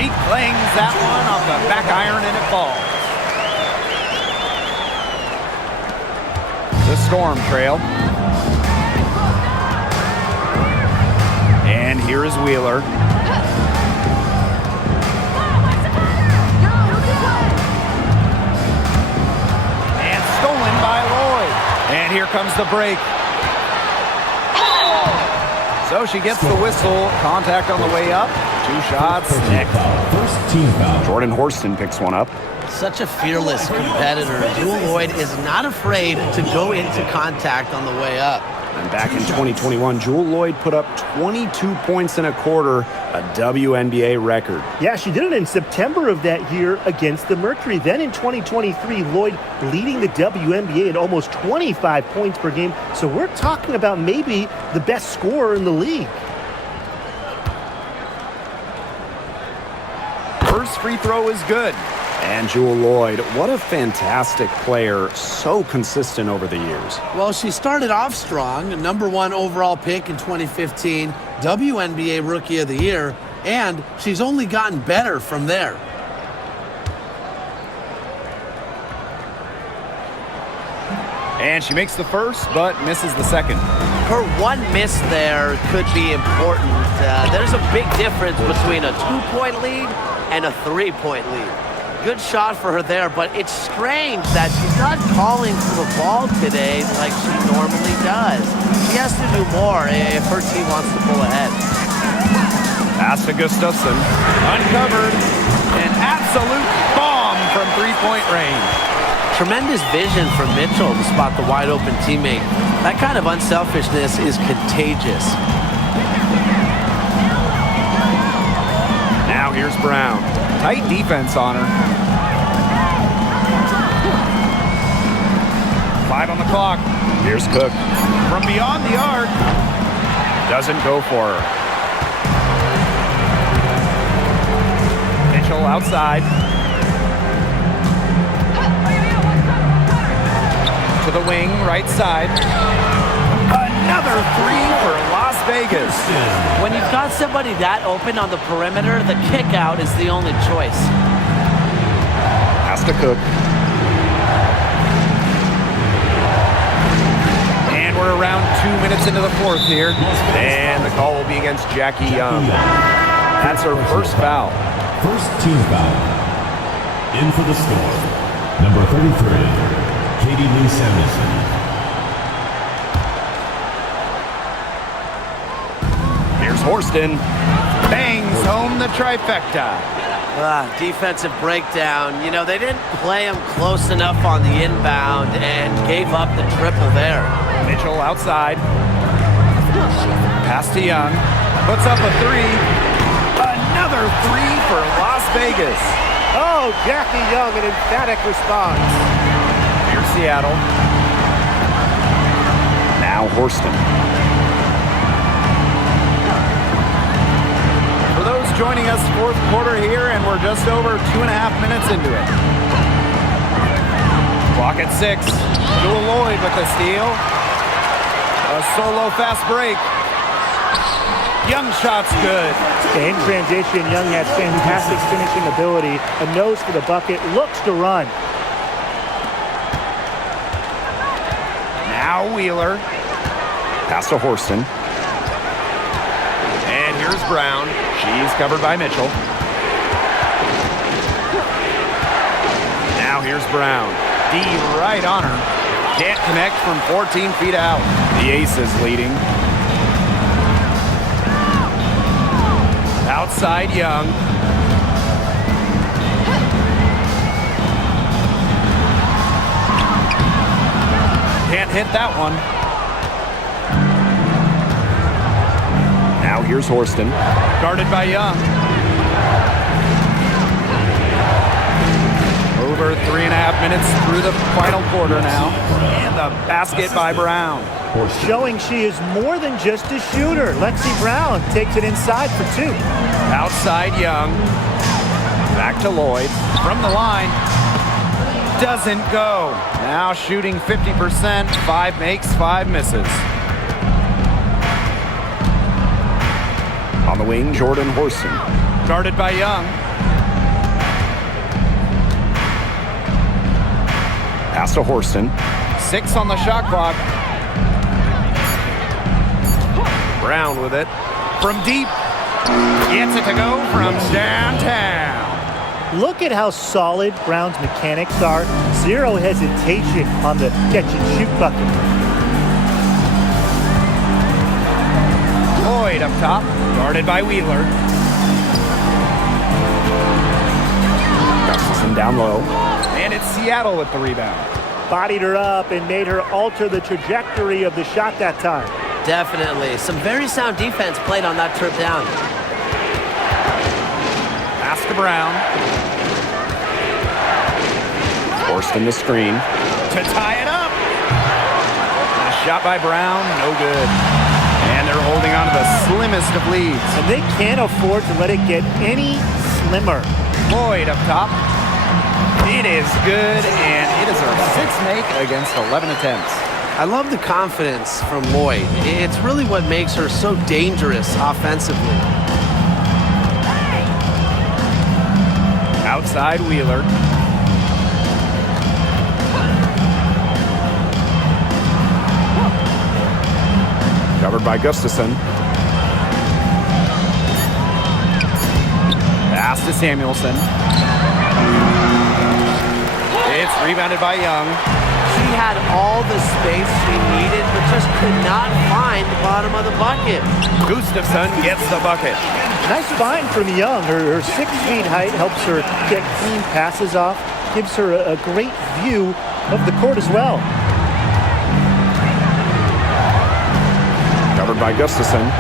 He clangs that one off the back iron and it falls. The Storm trail. And here is Wheeler. And stolen by Lloyd. And here comes the break. So she gets the whistle. Contact on the way up. 2 shots. First team foul. Jordan Horston picks one up. Such a fearless competitor. Jewel Lloyd is not afraid to go into contact on the way up. And back in 2021, Jewel Lloyd put up 22 points in a quarter, a WNBA record. Yeah, she did it in September of that year against the Mercury. Then in 2023, Lloyd leading the WNBA at almost 25 points per game. So we're talking about maybe the best scorer in the league. First free throw is good. And Jewel Lloyd, what a fantastic player, so consistent over the years. Well, she started off strong, #1 overall pick in 2015, WNBA Rookie of the Year, and she's only gotten better from there. And she makes the first, but misses the second. Her one miss there could be important. There's a big difference between a 2-point lead and a 3-point lead. Good shot for her there, but it's strange that she's not calling for the ball today like she normally does. She has to do more if her team wants to pull ahead. Pass to Gustafson. Uncovered. An absolute bomb from 3-point range. Tremendous vision from Mitchell to spot the wide open teammate. That kind of unselfishness is contagious. Now here's Brown. Tight defense on her. 5 on the clock. Here's Cook. From beyond the arc. Doesn't go for her. Mitchell outside. To the wing, right side. Another 3 for Las Vegas. When you've got somebody that open on the perimeter, the kick out is the only choice. Pass to Cook. And we're around 2 minutes into the fourth here. And the call will be against Jackie Young. That's her first foul. First team foul. In for the Storm. Number 33. Katie Lee Sanderson. Here's Horston. Bangs home the trifecta. Defensive breakdown. You know, they didn't play him close enough on the inbound and gave up the triple there. Mitchell outside. Pass to Young. Puts up a 3. Another three for Las Vegas. Oh, Jackie Young, an emphatic response. Here's Seattle. Now Horston. For those joining us, fourth quarter here, and we're just over 2.5 minutes into it. Clock at 6. Jewel Lloyd with the steal. A solo fast break. Young shot's good. In transition, Young has fantastic finishing ability. A nose for the bucket, looks to run. Now Wheeler. Pass to Horston. And here's Brown. She's covered by Mitchell. Now here's Brown. D right on her. Can't connect from 14 feet out. The Aces leading. Outside Young. Can't hit that one. Now here's Horston. Guarded by Young. Over 3.5 minutes through the final quarter now. And the basket by Brown. Showing she is more than just a shooter. Lexi Brown takes it inside for 2. Outside Young. Back to Lloyd. From the line. Doesn't go. Now shooting 50%. 5 makes, 5 misses. On the wing, Jordan Horston. Guarded by Young. Pass to Horston. 6 on the shot clock. Brown with it. From deep. Gets it to go from downtown. Look at how solid Brown's mechanics are. Zero hesitation on the catch-and-shoot bucket. Lloyd up top. Guarded by Wheeler. Gustafson down low. And it's Seattle with the rebound. Bodied her up and made her alter the trajectory of the shot that time. Definitely. Some very sound defense played on that trip down. Pass to Brown. Horston the screen. To tie it up. A shot by Brown, no good. And they're holding on to the slimmest of leads. And they can't afford to let it get any slimmer. Lloyd up top. It is good, and it is her 6th make against 11 attempts. I love the confidence from Lloyd. It's really what makes her so dangerous offensively. Outside Wheeler. Covered by Gustafson. Pass to Samuelson. It's rebounded by Young. She had all the space she needed, but just could not find the bottom of the bucket. Gustafson gets the bucket. Nice find from Young. Her 6 feet height helps her get clean passes off, gives her a great view of the court as well. Covered by Gustafson.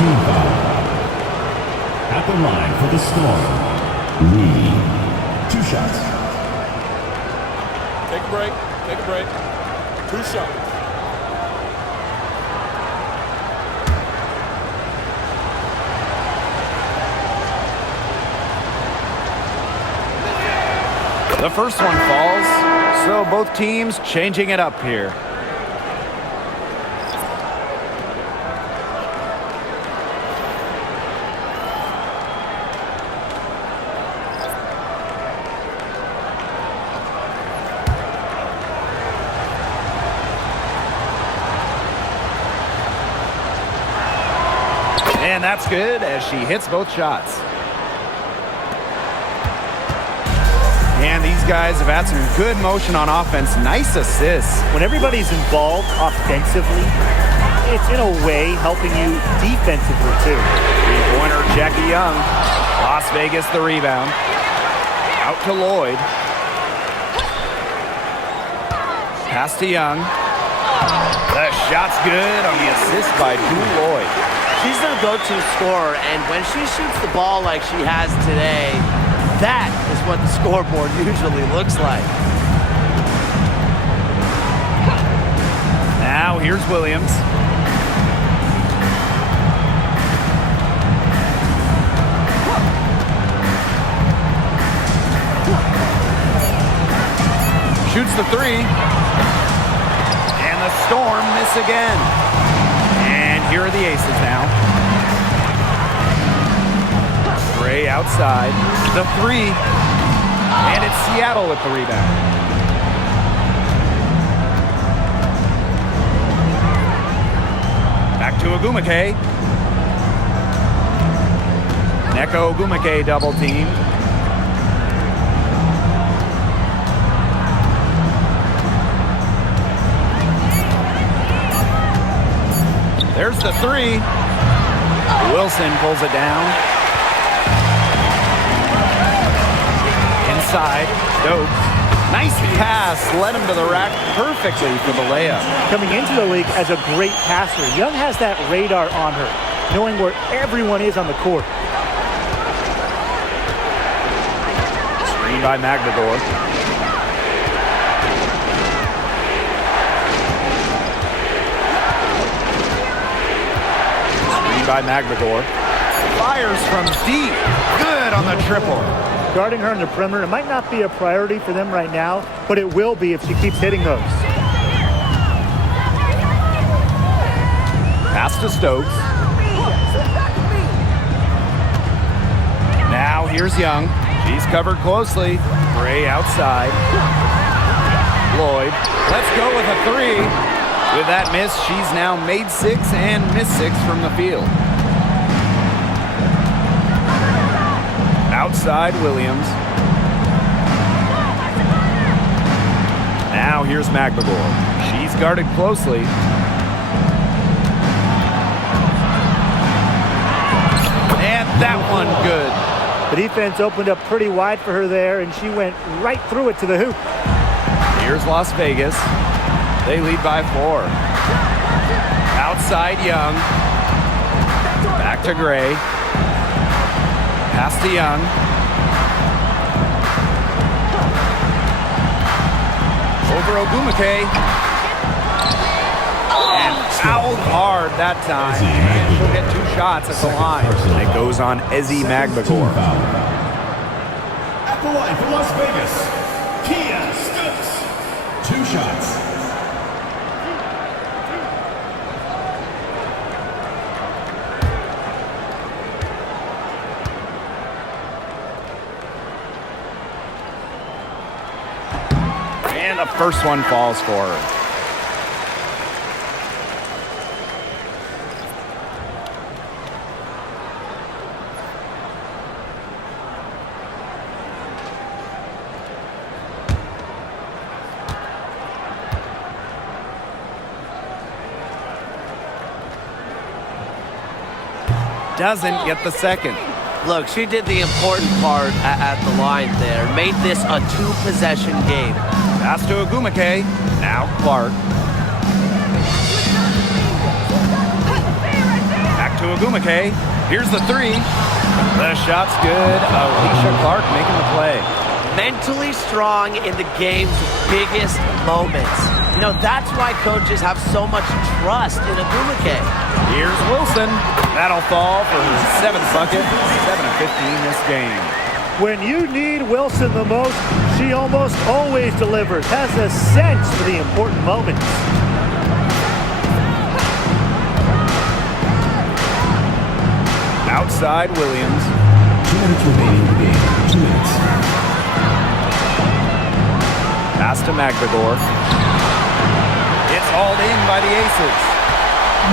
Team foul. At the line for the Storm, Lee. 2 shots. Take a break. Take a break. 2 shots. The first one falls, so both teams changing it up here. And that's good as she hits both shots. And these guys have had some good motion on offense. Nice assists. When everybody's involved offensively, it's in a way helping you defensively too. Three-pointer, Jackie Young. Las Vegas the rebound. Out to Lloyd. Pass to Young. The shot's good on the assist by Drew Lloyd. She's their go-to scorer, and when she shoots the ball like she has today, that is what the scoreboard usually looks like. Now here's Williams. Shoots the three. And the Storm miss again. And here are the Aces now. Gray outside. The three. And it's Seattle with the rebound. Back to Ogumake. Neko Ogumake double team. There's the three. Wilson pulls it down. Inside, Stokes. Nice pass, led him to the rack perfectly for the layup. Coming into the league as a great passer, Young has that radar on her, knowing where everyone is on the court. Screen by Magdagor. Screen by Magdagor. Fires from deep. Good on the triple. Guarding her in the perimeter, it might not be a priority for them right now, but it will be if she keeps hitting those. Pass to Stokes. Now here's Young. She's covered closely. Gray outside. Lloyd. Let's go with a three. With that miss, she's now made 6 and missed 6 from the field. Outside Williams. Now here's Magdagor. She's guarded closely. And that one good. The defense opened up pretty wide for her there, and she went right through it to the hoop. Here's Las Vegas. They lead by 4. Outside Young. Back to Gray. Pass to Young. Over Ogumake. And fouled hard that time. And she'll get 2 shots at the line. And it goes on Ezzy Magdagor. At the line for Las Vegas, Kia Stokes. 2 shots. And the first one falls for her. Doesn't get the second. Look, she did the important part at the line there. Made this a 2-possession game. Pass to Ogumake. Now Clark. Back to Ogumake. Here's the three. The shot's good. Alicia Clark making the play. Mentally strong in the game's biggest moments. You know, that's why coaches have so much trust in Ogumake. Here's Wilson. That'll fall for his 7th bucket. 7 of 15 this game. When you need Wilson the most, she almost always delivers, has a sense for the important moments. Outside Williams. 2 minutes remaining in the game. 2 minutes. Pass to Magdagor. It's hauled in by the Aces.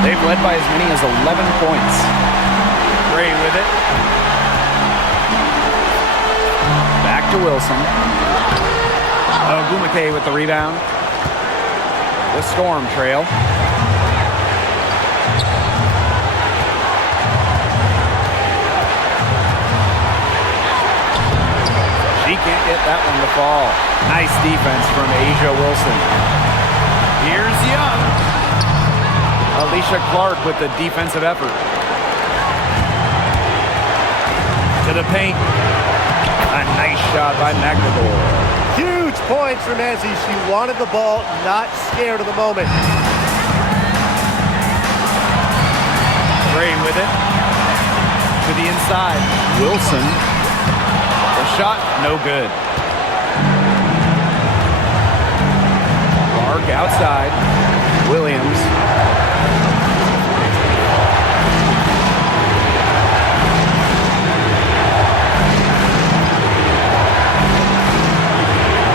They've led by as many as 11 points. Gray with it. Back to Wilson. Ogumake with the rebound. The Storm trail. She can't get that one to fall. Nice defense from Asia Wilson. Here's Young. Alicia Clark with the defensive effort. To the paint. A nice shot by McLemore. Huge points from Ezzy. She wanted the ball, not scared of the moment. Gray with it. To the inside. Wilson. The shot, no good. Clark outside. Williams.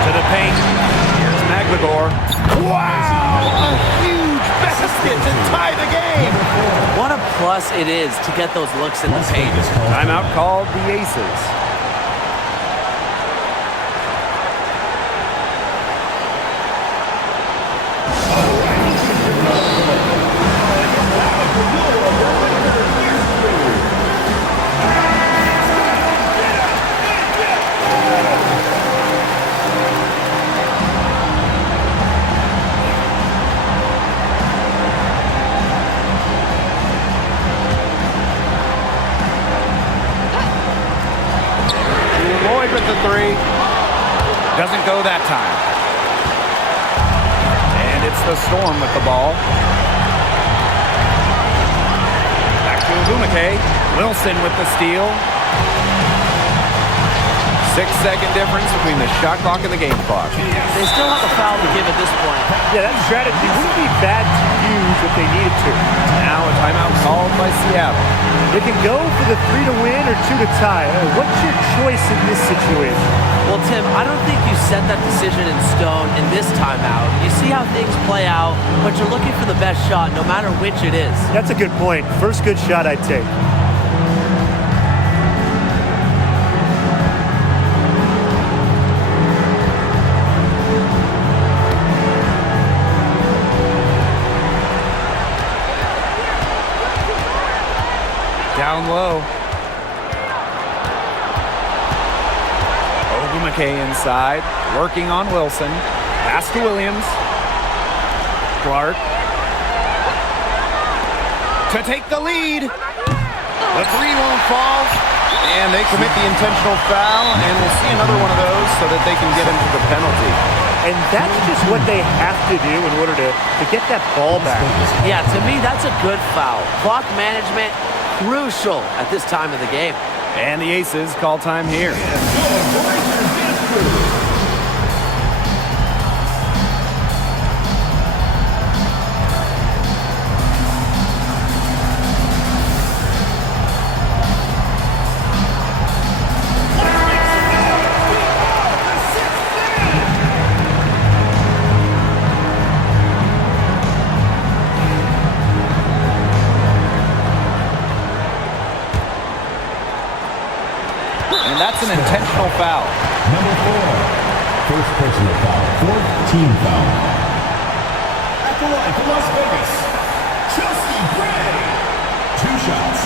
To the paint. Here's McLemore. Wow! A huge basket to tie the game. What a plus it is to get those looks in the paint. Timeout called the Aces. With the three. Doesn't go that time. And it's the Storm with the ball. Back to Agumake. Wilson with the steal. 6-second difference between the shot clock and the game clock. They still have a foul to give at this point. Yeah, that strategy wouldn't be bad to use if they needed to. Now a timeout called by Seattle. They can go for the 3 to win or 2 to tie. What's your choice in this situation? Well, Tim, I don't think you set that decision in stone in this timeout. You see how things play out, but you're looking for the best shot no matter which it is. That's a good point. First good shot I'd take. Down low. Ogumake inside, working on Wilson. Pass to Williams. Clark. To take the lead. The three won't fall. And they commit the intentional foul, and we'll see another one of those so that they can get into the penalty. And that's just what they have to do in order to get that ball back. Yeah, to me, that's a good foul. Clock management, crucial at this time of the game. And the Aces call time here. And that's an intentional foul. Number 4. First personal foul. Fourth team foul. At the line for Las Vegas, Chelsea Gray. 2 shots.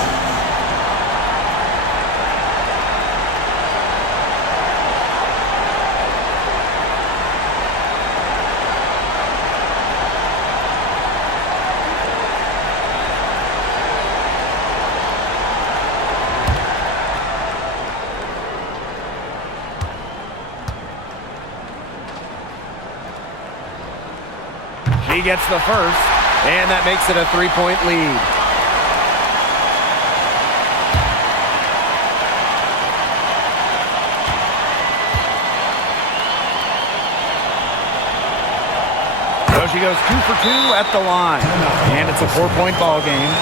He gets the first, and that makes it a 3-point lead. So she goes 2 for 2 at the line, and it's a 4-point ball game.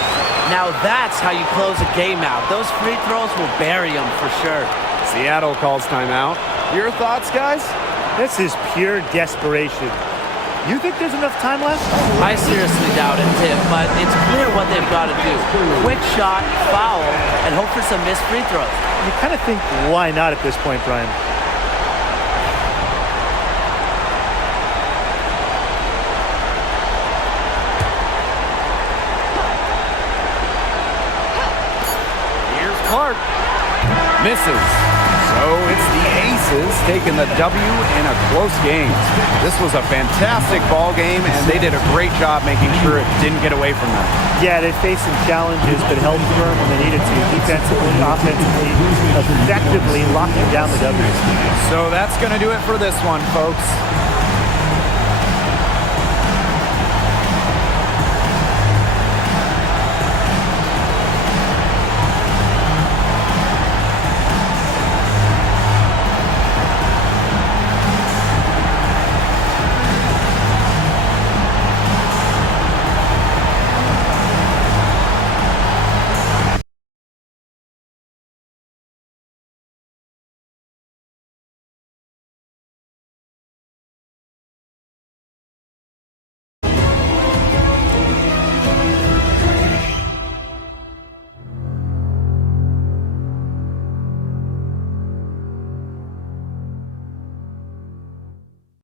Now that's how you close a game out. Those free throws will bury them for sure. Seattle calls timeout. Your thoughts, guys? This is pure desperation. You think there's enough time left? I seriously doubt it, Tim, but it's clear what they've got to do. Quick shot, foul, and hope for some missed free throws. You kind of think, why not at this point, Brian? Here's Clark. Misses. So it's the Aces taking the W in a close game. This was a fantastic ball game, and they did a great job making sure it didn't get away from them. Yeah, they faced some challenges, but held firm when they needed to. Defensively, offensively, effectively locking down the W. So that's going to do it for this one, folks.